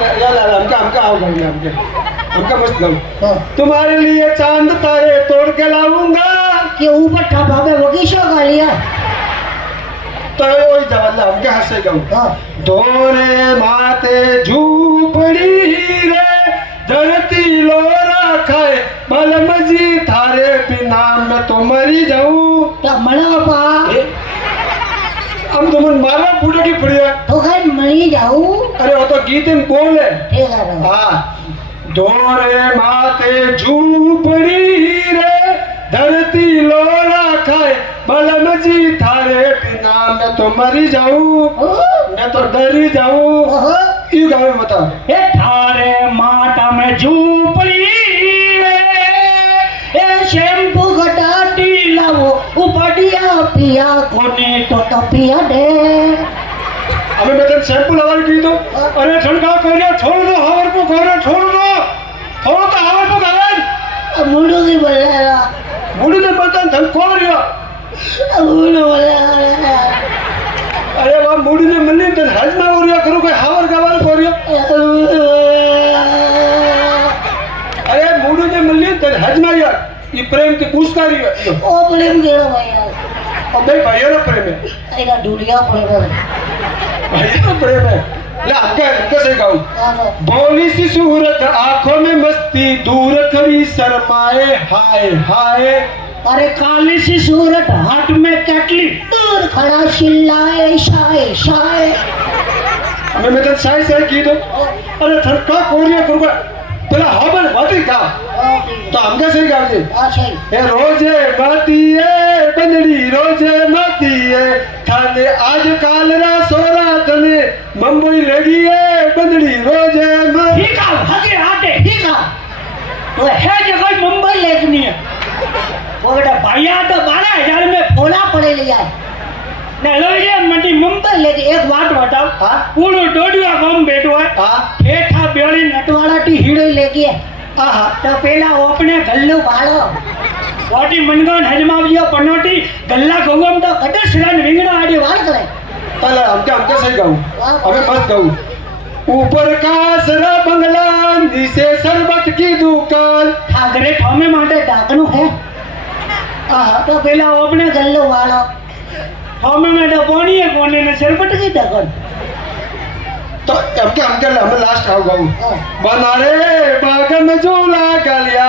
यार हमका आओ गाड़ी हमका मस्त गाओ। तुम्हारे लिए चांद तारे तोड़ के लाऊंगा કે ઉપર ઠાબા વગીશો ગાલિયા तो वही जवाला हमके हंसे गाओ। धोरे माते झूपड़ी रे धरती लोरा खाए बलमजी थारे बिना मैं तो मरी जाऊं। તો મળવા हम तो मन मारा फूटे की पड़िया તો કઈ મળી જાઉં अरे वो तो गीत में बोले એ કરો हाँ धोरे माते झूपड़ी रे धरती लोरा खाए बलमजी थारे बिना मैं तो मरी जाऊं मैं तो डरी जाऊं। ये गाँव में बता એ થારે માટા મે ઝૂંપડી રે એ શેમ્પુ ગટાટી લાવો ઉપડિયા પિયા કોને તો ટપિયા દે अबे मैं तेरे शैम्पू लगा की तो अरे ठंडा कर छोड़ दो हवर को कर छोड़ दो थोड़ा तो हवर को कर મુંડું થી બોલાયા मुड़ी ने बोलता धन खोल रियो મુંડું બોલાયા अरे वाह मुड़ी ने मल्ली धन हजमा हो रियो करू कोई हवर गवार को रियो अरे मुड़ी ने मल्ली धन हजमा यार ये प्रेम की पूछता रियो ઓ પ્રેમ કેળો ભાઈ अब भाई भाइयों ना प्रेम है એના ઢૂલિયા પ્રેમ भाइयों ना प्रेम है ले हमका सही गाऊं भोली सी सूरत आंखों में मस्ती दूर खड़ी शर्माए हाय हाय अरे काली सी सूरत हाथ में कैटली दूर खड़ा चिल्लाए शाय शाय हमें मैं तो साई साई की दो अरे थरका कोरिया करूंगा पहला हवन वादी का तो हमका सही गाओ जी આ છે ए रोजे मातीए बंदड़ी रोजे मातीए थाने आज काल रा सोरा तने मुंबई लगी है बंदड़ी रोजे माती ठीक है हगे आटे ठीक है तो है जगह मुंबई लेकनी है वो बेटा भैया तो 12,000 में फोड़ा पड़े लिया ने लो ये मंडी मुंबई लेके एक बात बताओ हाँ? पूरो डोडिया गांव बैठो है हाँ? ठेठा बेड़ी नटवाड़ा टी हीड़ो लेके आहा तो पहला ओपने गल्लो भाड़ो वाटी मनगान हजमावियो पनोटी गल्ला गौम तो कदर सिरन विंगड़ा आड़ी वाल करे पहला हमका सही गाऊं अबे मस्त गाऊं ऊपर का सरा बंगला नीचे शरबत की दुकान ठाकरे ठोमे माटे ढाकणो है आहा तो पहला ओपने गल्लो वालो ठोमे माटे पानी है कोने ने शरबत की ढाकण तो हम लास्ट आओ गाऊं बना रे बाग में झूला गलिया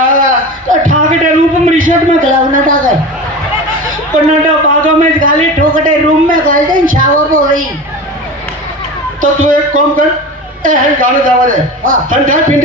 तो ठाकटे रूप में रिसोर्ट में गलावना ठाकर पन्नाटा बागों में गाली ठोकटे रूम में गाल दे छावा पे वही तो तू एक काम कर ए गाने जावा दे हाँ। ठंडा पिंड